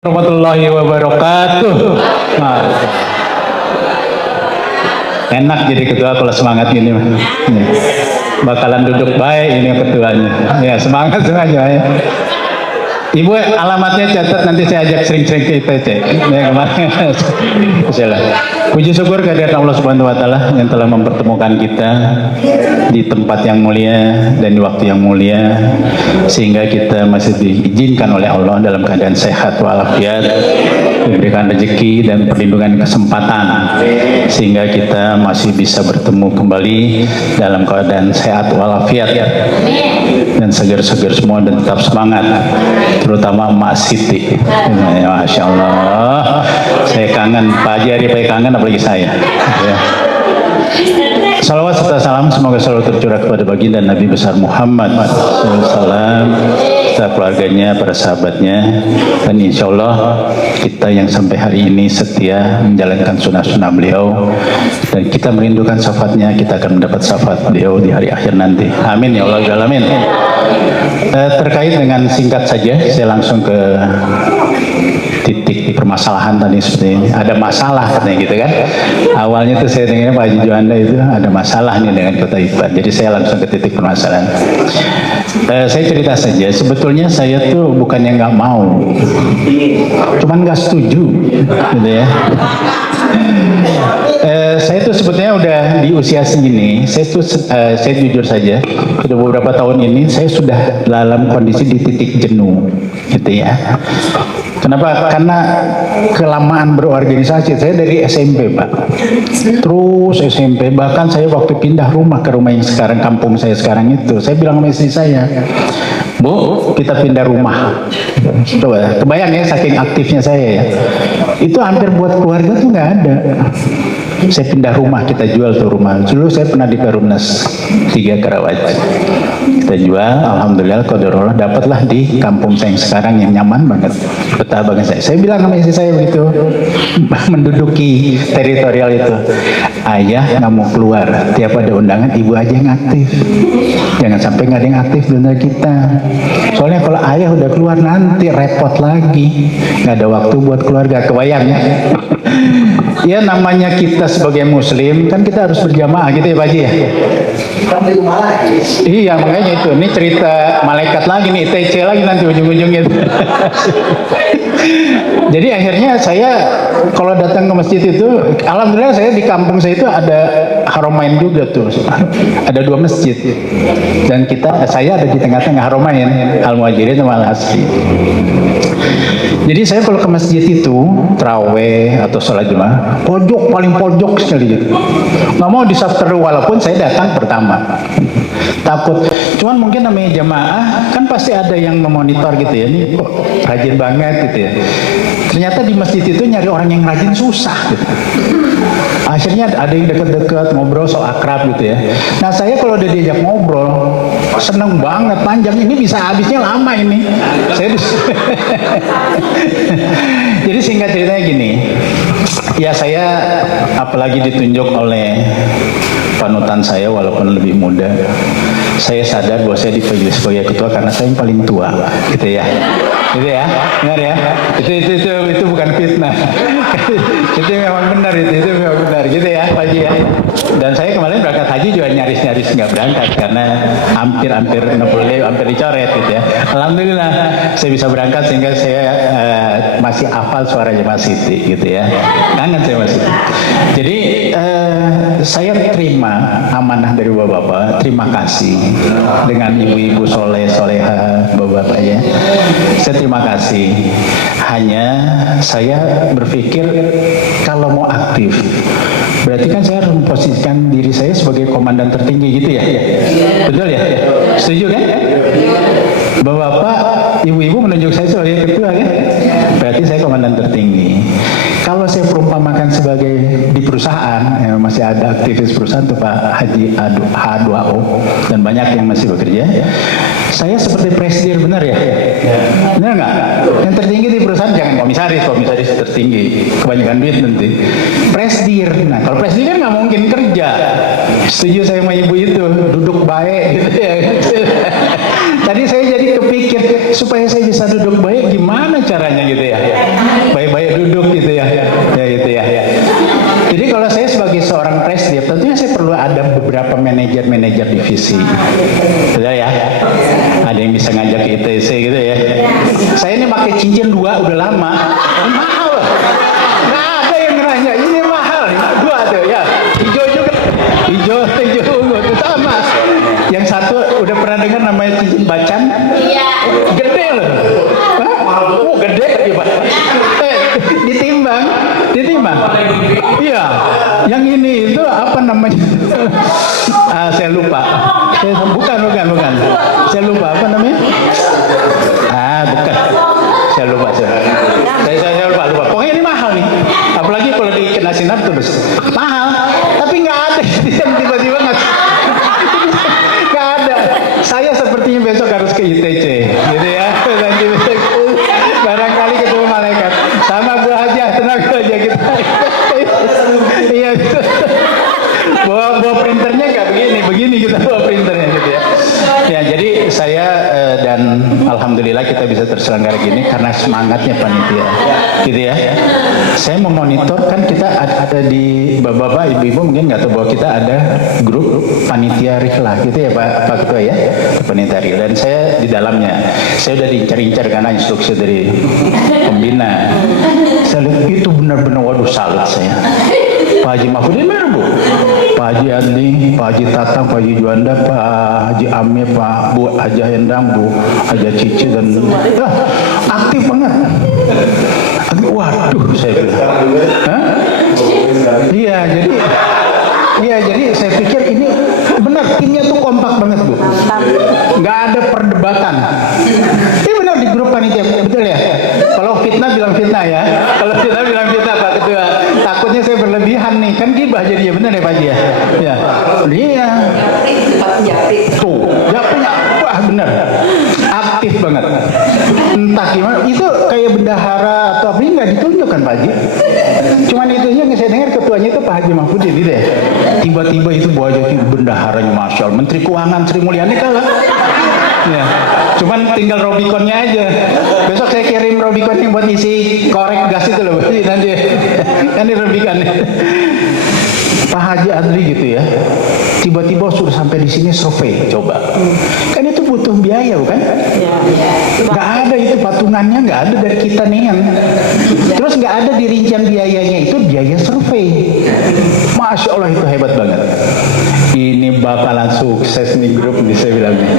Warahmatullahi wabarakatuh. Enak jadi ketua kalau semangat gini. Bakalan duduk baik ini ketuanya. Ya semangat semuanya ya. Ibu alamatnya catat, nanti saya ajak sering-sering ke ITC. Ya kemarin. Puji syukur kehadirat Allah Subhanahu wa taala yang telah mempertemukan kita di tempat yang mulia dan di waktu yang mulia, sehingga kita masih diizinkan oleh Allah dalam keadaan sehat walafiat, diberikan rezeki dan perlindungan kesempatan, sehingga kita masih bisa bertemu kembali dalam keadaan sehat walafiat dan segar-segar semua dan tetap semangat, terutama Mas Siti. Masya Allah, saya kangen Pak Haji Arif, kangen apalagi saya ya. Salawat serta salam semoga selalu tercurah kepada baginda Nabi besar Muhammad SAW, serta keluarganya, para sahabatnya, dan insya Allah kita yang sampai hari ini setia menjalankan sunnah-sunnah beliau, dan kita merindukan syafaatnya, kita akan mendapat syafaat beliau di hari akhir nanti. Amin ya Allah alamin. Terkait dengan singkat saja, saya langsung ke titik permasalahan tadi. Seperti ini, ada masalah katanya gitu kan. Awalnya tuh saya dengar Pak Haji Juanda itu ada masalah nih dengan Kota Iban, jadi saya langsung ke titik permasalahan. Saya cerita saja, sebetulnya saya tuh bukan yang nggak mau, cuman nggak setuju gitu ya. Saya tuh sebetulnya udah di usia segini, saya jujur saja, sudah beberapa tahun ini saya sudah dalam kondisi di titik jenuh gitu ya. Kenapa? Karena kelamaan berorganisasi. Saya dari SMP Pak, terus SMP, bahkan saya waktu pindah rumah ke rumah yang sekarang, kampung saya sekarang itu, saya bilang sama istri saya, Bu, kita pindah rumah. Coba kebayang ya, saking aktifnya saya ya, itu hampir buat keluarga tuh nggak ada. Saya pindah rumah, kita jual tuh rumah. Dulu saya pernah di Perumnas 3 Karawaci, kita jual, alhamdulillah qadarullah, dapatlah di kampung saya yang sekarang yang nyaman banget, betah banget saya. Saya bilang sama istri saya begitu, menduduki teritorial itu, ayah nggak mau keluar, tiap ada undangan ibu aja yang aktif, jangan sampai nggak ada yang aktif di antara kita. Soalnya kalau ayah udah keluar nanti repot lagi, nggak ada waktu buat keluarga. Kebayang ya? Ya namanya kita sebagai muslim kan kita harus berjamaah gitu ya Pak Haji ya. Iya makanya itu, ini cerita malaikat lagi nih, ITC lagi nanti ujung-ujungnya. Jadi akhirnya saya kalau datang ke masjid itu, alhamdulillah saya di kampung saya itu ada Haromain juga tuh, ada 2 masjid, dan saya ada di tengah-tengah Haromain, Al Muhajirin sama Al Asri. Jadi saya kalau ke masjid itu terawih atau sholat Jumat, pojok paling pojok sekali gitu. Nggak mau di saf terus, walaupun saya datang pertama. Takut. Cuman mungkin namanya jamaah kan pasti ada yang memonitor gitu ya. Ini kok rajin banget gitu ya. Ternyata di masjid itu nyari orang yang rajin susah gitu. Akhirnya ada yang dekat-dekat ngobrol so akrab gitu ya. Nah saya kalau udah diajak ngobrol seneng banget, panjang, ini bisa habisnya lama ini. Jadi singkat ceritanya gini, ya saya apalagi ditunjuk oleh panutan saya walaupun lebih muda, saya sadar bahwa saya dipilih sebagai ketua karena saya yang paling tua gitu ya. Gitu ya, benar ya, itu bukan fitnah. Itu memang benar, itu memang benar gitu ya Pak Haji ya. Dan saya kemarin berangkat haji juga nyaris nggak berangkat karena hampir dicoret gitu ya. Alhamdulillah saya bisa berangkat sehingga saya masih hafal suaranya Mas Siti gitu ya. Kangen saya Mas Siti. Jadi saya terima amanah dari bapak-bapak, terima kasih dengan ibu-ibu soleha bapak-bapak ya. Saya terima kasih. Hanya saya berpikir kalau mau aktif, berarti kan saya harus memposisikan diri saya sebagai komandan tertinggi gitu ya. Betul ya? Setuju kan? Bapak-bapak, ibu-ibu menunjuk saya sebagai ketua kan? Berarti saya komandan tertinggi. Kalau saya perumpamakan sebagai di perusahaan, ya masih ada aktivis perusahaan tuh Pak Haji H2O dan banyak yang masih bekerja, saya seperti presidir, benar ya? Benar nggak? Yang tertinggi di perusahaan jangan komisaris tertinggi, kebanyakan duit nanti. Presidir, nah kalau presidir kan nggak mungkin kerja. Setuju saya sama ibu itu, duduk baik gitu ya. Tadi saya jadi kepikir, supaya saya bisa duduk baik gimana caranya gitu ya. Baik-baik duduk gitu ya. Ya gitu ya. Jadi kalau saya sebagai seorang presdir, tentunya saya perlu ada beberapa manajer divisi. Betul ya? Ada yang bisa ngajak ITC gitu ya. Saya ini pakai cincin 2 udah lama. Mahal. Nggak ada yang nanya, ini mahal. 2 tuh ya. Hijau juga. Hijau ungu itu sama. Yang satu udah pernah dengar namanya cincin bacan? Iya. Gede loh. Hah? Oh, gede gimana? Ditimbang. Iya. Yang ini itu apa namanya? Saya lupa. Bukan. Saya lupa apa namanya? Bukan. Saya lupa. Saya lupa. Pokoknya ini mahal nih. Apalagi kalau dikena sinar terus mahal. Tapi nggak ada yang tiba-tiba nggak ada. Saya sepertinya besok harus ke ITC, gitu ya. Nanti besok barangkali ketemu malaikat. Sama Bu Haja, tenang aja kita. Iya. Bawa printernya nggak begini kita bawa printernya gitu ya. Ya jadi saya dan alhamdulillah kita bisa terselenggara gini karena semangatnya panitia, gitu ya. Saya memonitor kan kita ada di bapak-bapak, ibu-ibu mungkin nggak tahu bahwa kita ada grup panitia rihlah gitu ya Pak Ketua ya, panitia rihlah. Dan saya di dalamnya, saya udah diincar-incar karena instruksi dari pembina. Saya lihat itu benar-benar waduh salut saya. Pak Haji Mahfudin mana Bu? Pak Haji Adli, Pak Haji Tatang, Pak Haji Juanda, Pak Haji Amir, Pak Bu Haji Endang, Bu Haji Cici dan aktif banget. Waduh, saya bilang. Iya, jadi saya pikir ini benar timnya tuh kompak banget Bu. Nggak ada perdebatan. Ini benar di grup panitia, betul ya? Kalau fitnah bilang fitnah ya. Kalau fitnah bilang fitnah Pak Ketua. Takutnya saya berlebihan nih, kan gibah jadinya, benar ya Pak Haji ya? Ya. Iya. Tuh, japri, wah benar. Aktif banget. Entah gimana, itu kayak bendahara atau apa, ini nggak ditunjukkan Pak Haji. Cuman itu aja yang saya dengar ketuanya itu Pak Haji Mahfudin gitu ya. Tiba-tiba itu Bu Haji bendaharanya Masya Allah. Menteri Keuangan Sri Mulyani kalah. Ya. Cuman tinggal Robiconnya aja. Besok saya kirim Robicon yang buat isi korek gas itu loh. Nanti Robiconnya. Pak Haji Adli gitu ya. Tiba-tiba sudah sampai di sini survei, coba. Kan itu butuh biaya bukan? Nggak ada itu patungannya, nggak ada dari kita nih yang. Terus nggak ada di rincian biayanya itu biaya survei. Masya Allah itu hebat banget. Ini bakalan sukses nih grup, saya bilang nih.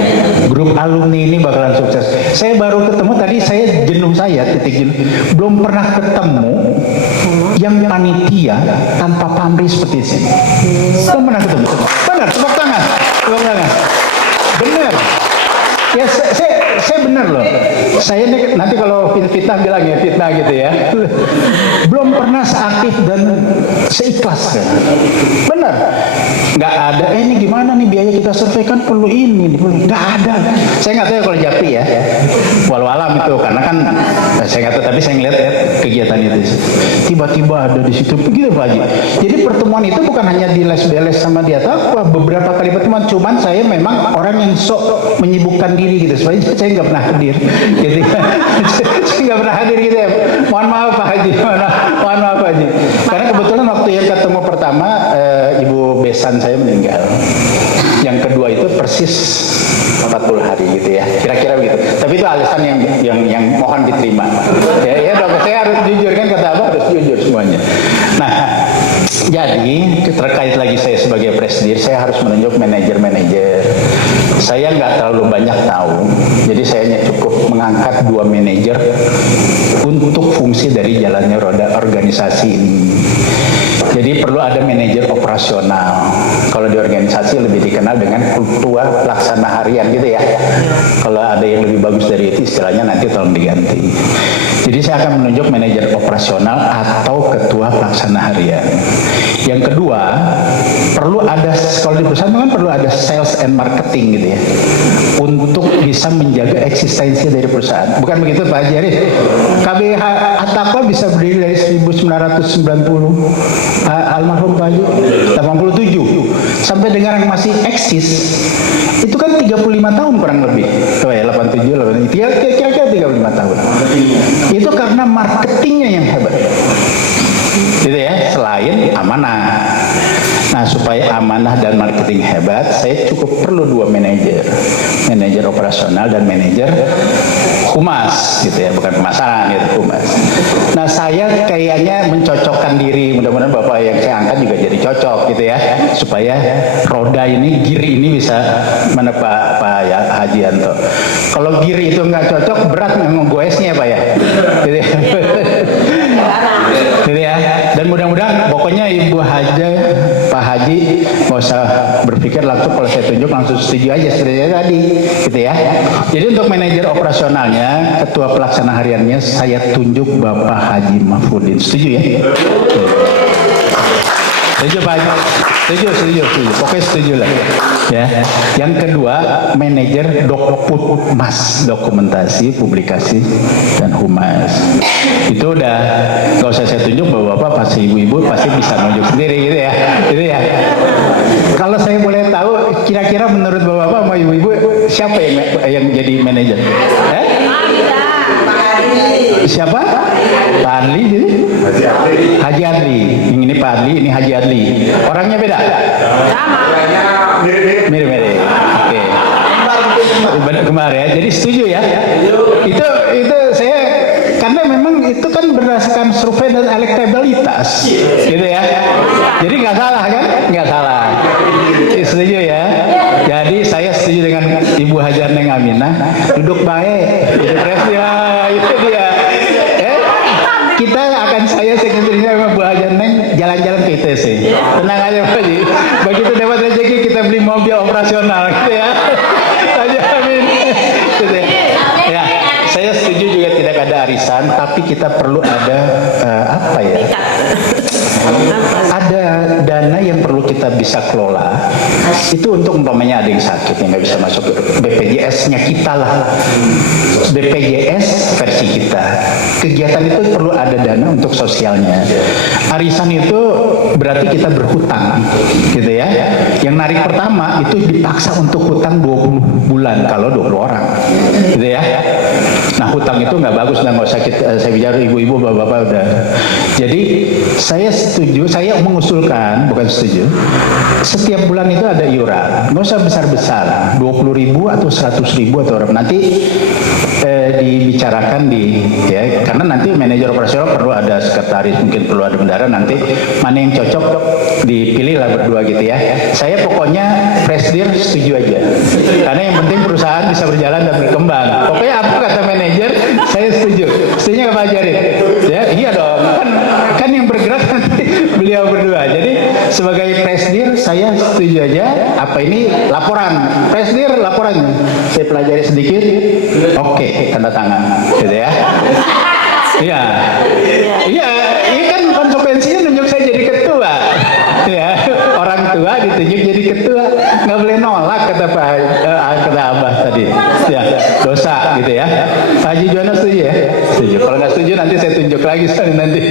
Grup alumni ini bakalan sukses. Saya baru ketemu tadi, saya jenuh titik jenuh. Belum pernah ketemu yang panitia tanpa pamrih seperti ini. Belum pernah ketemu. Benar, tepuk tangan. Benar. Ya saya benar loh. Saya ini nanti kalau fitnah bilang ya fitnah gitu ya. Belum pernah seaktif dan seikhlas. Benar. Nggak ada. Ini gimana nih biaya kita survei kan perlu ini. Nggak ada. Saya nggak tahu ya kalau Japri ya. Walau alam itu karena kan saya nggak tahu tapi saya ngeliat ya, kegiatan itu. Tiba-tiba ada di situ begitu Pak Haji. Jadi pertemuan itu bukan hanya di les sama dia tahu beberapa kali pertemuan. Cuman saya memang orang yang sok menyibukkan diri gitu. Supaya saya nggak pernah hadir. Gitu. Saya nggak pernah hadir gitu ya. Mohon maaf Pak Haji. Mohon maaf Pak Haji. Karena kebetulan waktu yang ketemu pertama Ibu Besan saya meninggal. Yang kedua itu persis 40 hari gitu ya. Kira-kira begitu. Tapi itu alasan yang mohon diterima. Ya dong, saya harus jujur kan kata Abah harus jujur semuanya. Nah, jadi terkait lagi saya sebagai presidir, saya harus menunjuk manajer-manajer. Saya nggak terlalu banyak tahu, jadi saya hanya cukup mengangkat 2 manajer untuk fungsi dari jalannya roda organisasi ini. Jadi perlu ada manajer operasional. Kalau di organisasi lebih dikenal dengan ketua pelaksana harian gitu ya. Kalau ada yang lebih bagus dari itu istilahnya nanti tolong diganti. Jadi saya akan menunjuk manajer operasional atau ketua pelaksana harian. Yang kedua, perlu ada, kalau di perusahaan kan perlu ada sales and marketing gitu ya. Untuk bisa menjaga eksistensi dari perusahaan. Bukan begitu Pak Haji Arif? KBH Ataqwa bisa berdiri dari 1990. Almarhum Pak Haji 87 sampai dengan yang masih eksis itu kan 35 tahun kurang lebih. Oh ya 87 87, 88, kira-kira 35 tahun. Itu karena marketingnya yang hebat. Gitu ya, selain amanah. Nah, supaya amanah dan marketing hebat, saya cukup perlu 2 manajer. Manajer operasional dan manajer humas, gitu ya, bukan pemasaran, gitu, humas. Nah, saya kayaknya mencocokkan diri, mudah-mudahan Bapak yang saya angkat juga jadi cocok, gitu ya, supaya roda ini, gear ini bisa mana Pak ya, Haji Yanto. Kalau gear itu nggak cocok, berat ngegoesnya Pak ya. Gitu ya. Gitu ya. Dan mudah-mudahan pokoknya Ibu Haja, Pak Haji nggak usah berpikir langsung, kalau saya tunjuk langsung setuju aja seperti tadi, gitu ya. Jadi untuk manajer operasionalnya, ketua pelaksana hariannya saya tunjuk Bapak Haji Mahfudin. Setuju ya? Setuju Pak Haji? Setuju. Pokoknya setuju lah. Ya. Yang kedua, manajer Dokputmas, dokumentasi, publikasi, dan humas. Itu udah, nggak usah saya tunjuk, bapak-bapak pasti ibu-ibu pasti bisa nunjuk sendiri, gitu ya. Gitu ya. Kalau saya boleh tahu, kira-kira menurut bapak-bapak sama ibu-ibu siapa yang jadi manajer? Siapa? Pak Adli jadi? Haji Adli. Ini Pak Adli, ini Haji Adli. Orangnya beda? Mirip-mirip. Oke. Kemarin ya. Jadi setuju ya? Itu saya, karena memang itu kan berdasarkan survei dan elektabilitas, gitu ya. Jadi nggak salah kan? Nggak salah. Setuju ya? Jadi saya setuju dengan Ibu Hajar Neng Aminah. Duduk baik. Itu dia. Kita akan, saya sekretarisnya sama Bu Hajar Neng jalan-jalan ke ITC. Tenang aja Pak Haji. Begitu dapat rezeki kita beli mobil operasional, gitu ya. Haji Amin. Gitu ya. Ya, saya setuju juga tidak ada arisan, tapi kita perlu ada apa ya? Ada dana yang perlu kita bisa kelola. Itu untuk umpamanya ada yang sakit yang nggak bisa masuk BPJS-nya kita lah. BPJS versi kita. Kegiatan itu perlu ada dana untuk sosialnya. Arisan itu berarti kita berhutang, gitu ya. Yang narik pertama itu dipaksa untuk hutang 20 bulan kalau 20 orang, gitu ya. Nah, hutang itu nggak bagus, dan nggak usah saya bicara ibu-ibu, bapak-bapak udah. Jadi saya setuju, saya mengusulkan, bukan setuju, setiap bulan itu ada iuran, nggak usah besar-besar, 20.000 atau 100.000 atau berapa, nanti dibicarakan ya, karena nanti manajer operasional perlu ada sekretaris, mungkin perlu ada bendara, nanti mana yang cocok dipilih lah berdua, gitu ya. Saya pokoknya presidir setuju aja, karena yang penting perusahaan bisa berjalan dan berkembang. Pokoknya apa kata manajer, saya setuju. Setuju nggak Pak Jarin? Ya, iya dong, kan yang bergerak nanti beliau berdua. Jadi sebagai presidir saya setuju aja. Apa ini laporan presidir, laporannya saya pelajari sedikit, oke, tanda tangan, gitu ya. Iya, ini kan konsekuensinya nunjuk saya jadi ketua, ya. Orang tua ditunjuk jadi ketua, nggak boleh nolak, kata kata Abah tadi, ya, dosa, gitu ya. Pak Haji Juwana setuju ya? Setuju. Kalau nggak setuju nanti saya tunjuk lagi nanti.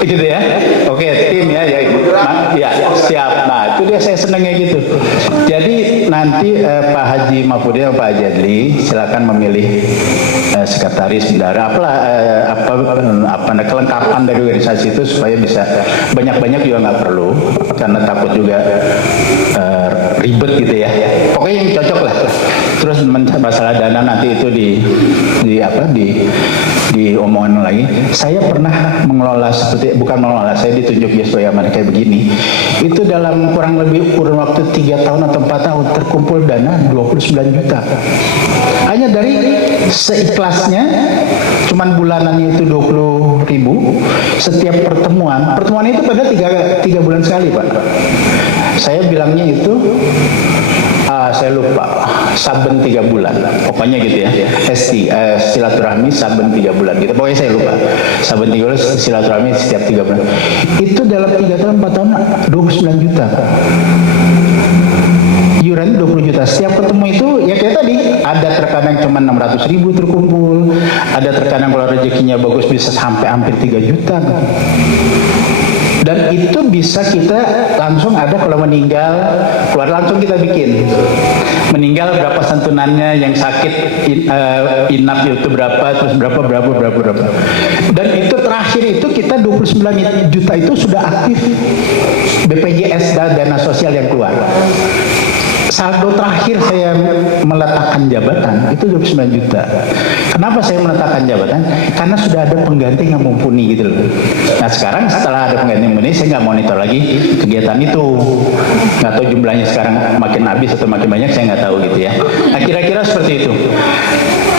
Gitu ya. Oke, tim ya, siap. Nah, itu dia saya senangnya gitu. Jadi nanti Pak Haji Mahfudin atau Pak Haji Adli silakan memilih sekretaris, bendara, apa kelengkapan dari organisasi itu supaya bisa banyak-banyak juga nggak perlu, karena takut juga ribet, gitu ya. Pokoknya yang cocok lah. Terus masalah dana nanti itu diomongin lagi. Saya pernah mengelola bukan mengelola, saya ditunjuk ya sebagai amanah kayak begini. Itu dalam kurang lebih kurun waktu 3 tahun atau 4 tahun terkumpul dana 29 juta. Hanya dari seikhlasnya, cuman bulanannya itu 20.000. Setiap pertemuan itu pada 3 bulan sekali Pak. Saya bilangnya itu saya lupa, saben 3 bulan, pokoknya gitu ya. Silaturahmi saben 3 bulan gitu. Pokoknya saya lupa. Saben 3 bulan silaturahmi setiap 3 bulan. Itu dalam 3 tahun 4 tahun 29 juta. Iuran 20 juta. Setiap ketemu itu ya kayak tadi, ada terkadang cuma 600.000 terkumpul, ada terkadang kalau rezekinya bagus bisa sampai hampir 3 juta. Dan itu bisa kita langsung ada, kalau meninggal keluar langsung kita bikin meninggal berapa santunannya, yang sakit inap itu berapa, terus berapa. Dan itu terakhir itu kita 29 juta itu sudah aktif BPJS dan dana sosial yang keluar. Saldo terakhir saya meletakkan jabatan itu 29 juta. Kenapa saya meletakkan jabatan? Karena sudah ada pengganti yang mumpuni gitu loh. Nah sekarang setelah ada pengganti yang mumpuni, saya nggak monitor lagi kegiatan itu. Nggak tahu jumlahnya sekarang makin habis atau makin banyak, saya nggak tahu gitu ya. Nah kira-kira seperti itu.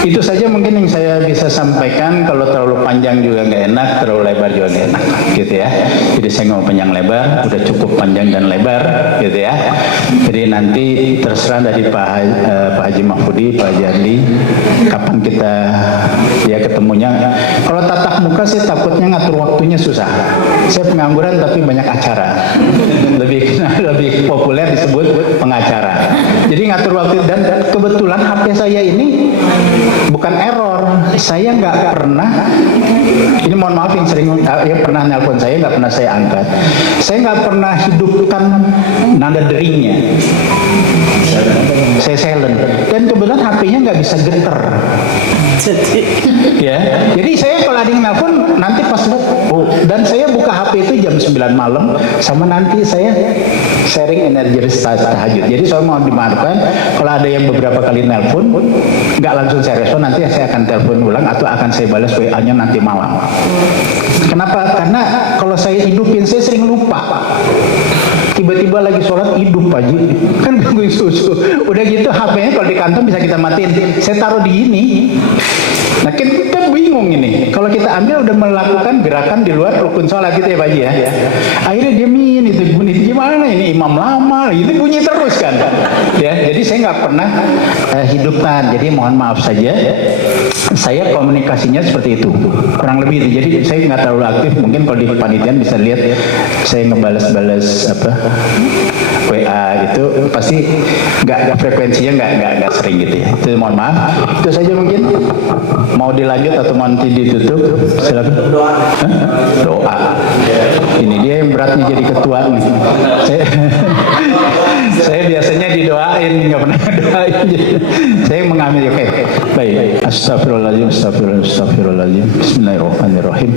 Itu saja mungkin yang saya bisa sampaikan. Kalau terlalu panjang juga nggak enak, terlalu lebar juga nggak enak gitu ya. Jadi saya nggak mau panjang lebar, udah cukup panjang dan lebar gitu ya. Jadi nanti terserah dari Pak Haji Mahfudi, Pak Haji Andi, kapan kita ya ketemunya. Kalau tatap muka sih takutnya ngatur waktunya susah. Saya pengangguran tapi banyak acara. Lebih populer disebut pengacara. Jadi ngatur waktu, dan kebetulan HP saya ini bukan error. Saya nggak pernah, ini mohon maaf yang sering yang pernah nelpon saya nggak pernah saya angkat. Saya nggak pernah hidupkan nada deringnya. Saya silent, dan kebetulan HP-nya nggak bisa getar. Ya, jadi saya kalau ada yang nelpon nanti pas dan saya buka HP itu jam 9 malam, sama nanti saya sharing energi tahajud. Jadi saya mau dimaafkan kalau ada yang beberapa kali nelpon nggak langsung saya respon, nanti saya akan telepon ulang atau akan saya balas WA-nya nanti malam. Kenapa? Karena kalau saya hidupin saya sering lupa. Tiba-tiba lagi sholat hidup aja, kan gangguin susu. Udah gitu HP-nya kalau di kantong bisa kita matiin. Saya taruh di ini. Nah kita bingung ini. Kalau kita ambil udah melakukan gerakan di luar rukun sholat gitu ya Pak Haji ya. Akhirnya dia itu bunyi gimana ini imam lama gitu bunyi terus kan. Ya, jadi saya nggak pernah hidupkan. Jadi mohon maaf saja. Saya komunikasinya seperti itu, kurang lebih itu. Jadi saya nggak terlalu aktif. Mungkin kalau di panitian bisa lihat saya ngebales-bales WA itu pasti nggak frekuensinya nggak sering gitu ya. Itu mohon maaf. Itu saja mungkin. Mau dilanjut atau nanti ditutup? Silakan. Doa. Ini dia yang beratnya jadi ketua nih. Saya biasanya didoain, nggak pernah doain. Saya mengambil. Oke. Baik. Astagfirullahaladzim. Astagfirullahaladzim. Bismillahirrahmanirrahim.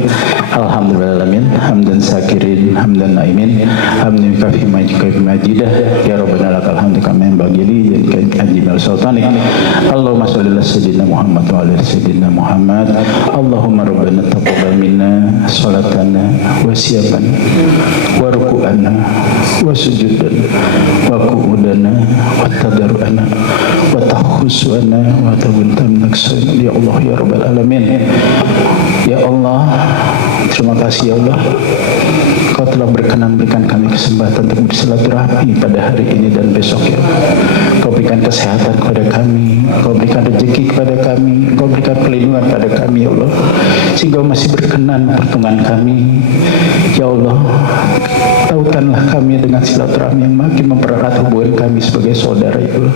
Alhamdulillahirrahmanirrahim. Hamdan sakirin, hamdan naimin, hamdan kafi majidah. Ya Rabbana lakal hamdu kama yanbaghi li jalika ajmal sultanik. Allahumma sholli ala sayyidina Muhammad wa ala sayyidina Muhammad. Allahumma rabbana taqabbal minna salatana wa siyamana wa ruku'ana wa sujudana wa qu'udana wa tadarru'ana wa tahuswana wa tabuntamnaksana. Ya Allah ya Rabbal Alamin. Ya Allah, terima kasih ya Allah, Kau telah berkenan berikan kami kesempatan untuk bersilaturahmi pada hari ini dan besok ya. Kau berikan kesehatan kepada kami, Kau berikan rezeki kepada kami, Kau berikan perlindungan pada kami ya Allah, sehingga masih berkenan pertemuan kami ya Allah. Tautanlah kami dengan silaturahmi yang makin mempererat hubungan kami sebagai saudara ya Allah.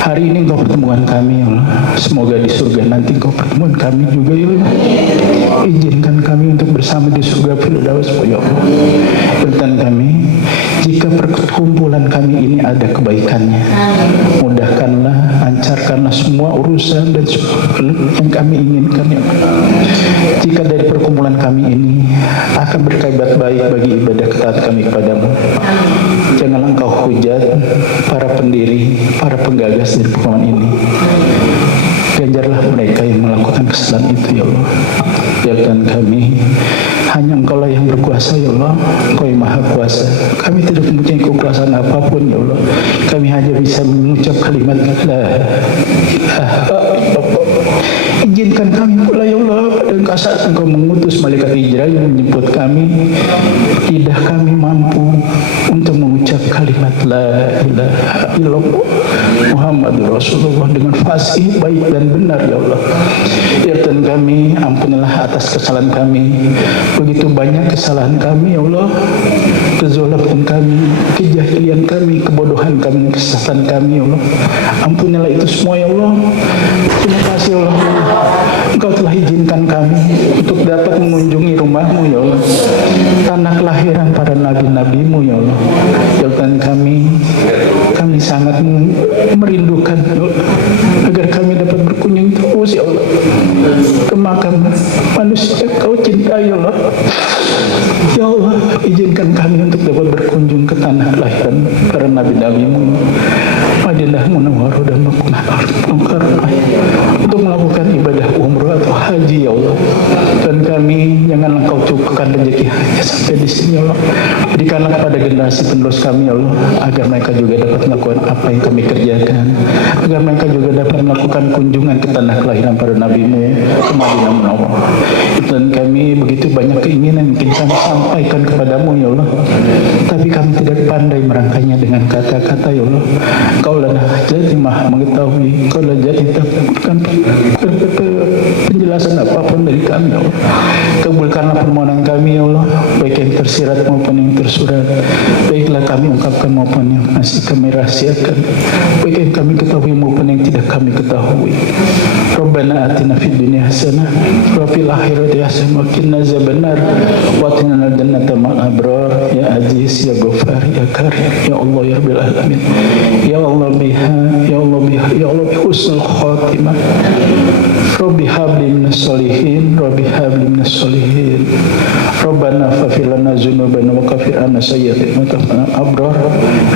Hari ini Engkau pertemuan kami ya Allah, semoga di surga nanti Engkau pertemuan kami juga ya Allah. Izinkan kami untuk bersama di surga Firdaus ya Allah. Bertan kami, jika perkumpulan kami ini ada kebaikannya, mudahkanlah, lancarkanlah semua urusan dan yang kami inginkan ya Allah. Jika dari perkumpulan kami ini akan berkaibat baik bagi ibadah ketaat kami kepadamu, janganlah Engkau hujat para pendiri, para penggagas dari perkumpulan ini. Ganjarlah mereka yang melakukan kesalahan itu ya Allah. Biarkan kami, hanya Engkau lah yang berkuasa ya Allah. Engkau yang maha kuasa. Kami tidak mempunyai kekuasaan apapun ya Allah. Kami hanya bisa mengucap kalimat la ilaha illallah. Izinkan kami pula ya Allah, pada saat Engkau mengutus malaikat hijrah yang menjemput kami, lidah kami mampu untuk mengucap kalimat la ilaha illallah Muhammadur Rasulullah dengan fasih, baik dan benar ya Allah. Irtan kami, ampunilah atas kesalahan kami. Begitu banyak kesalahan kami ya Allah, kezalaman kami, kejahilian kami, kebodohan kami, kesesatan kami ya Allah. Ampunilah itu semua ya Allah. Terima kasih ya Allah, Engkau telah izinkan kami untuk dapat mengunjungi rumah-Mu ya Allah, tanah kelahiran para nabi-nabi-Mu ya Allah. Jauhkan kami kami sangat merindukan agar kami dapat berkunjung terus ya Allah ke makam manusia Kau cintai ya Allah. Ya Allah, izinkan kami untuk dapat berkunjung ke tanah kelahiran para nabi-nabi-Mu, Madinah Munawwarah dan Mekah Mukarramah, untuk melakukan ibadah umrah atau haji ya Allah. Dan kami jangan Engkau cukupkan rezeki hanya sampai di sini ya Allah. Berikanlah kepada generasi penerus kami ya Allah, agar mereka juga dapat melakukan apa yang kami kerjakan, agar mereka juga dapat melakukan kunjungan ke tanah kelahiran para nabi-Mu ke Madinah Munawwarah. Dan kami begitu banyak keinginan mungkin kami sampaikan kepadamu ya Allah, tapi kami tidak pandai merangkainya dengan kata-kata ya Allah. Kaulah jadi maha mengetahui, Kaulah jadi takkan penjelasan apapun dari kami ya Allah. Kabulkanlah permohonan kami ya Allah, baik yang tersirat maupun yang tersurat, baiklah kami ungkapkan maupun yang masih kami rahasiakan, baik yang kami ketahui maupun yang tidak kami ketahui. Rabbana atina fid dunya hasanah wa fil akhirati hasanah wa qina azabannar wa qina jannata ma'al abrar ya aziz ya ghafar ya karim ya Allah ya rabbil alamin ya Allah biha ya Allah biha ya Allah bi husnul khatimah Rabbi habli minas solihin Rabbi habli minas solihin Rabbana faghfir lana dzunubana wa kaffir anna sayyi'atina wa tawaffana abrar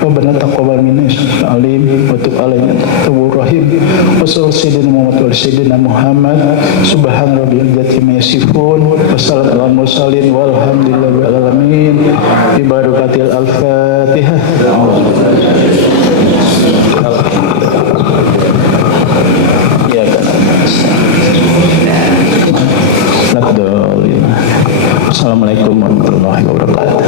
Rabbana taqabbal minna innaka alim wa tub alaina tawwabur rahim wa sallallahu alaihi Muhammad subhana rabbiyal izzati amma yasifun wa salamun alal mursalin walhamdulillahi rabbil alamin bi barakatil al-fatihah. Ya kan. Assalamualaikum warahmatullahi wabarakatuh.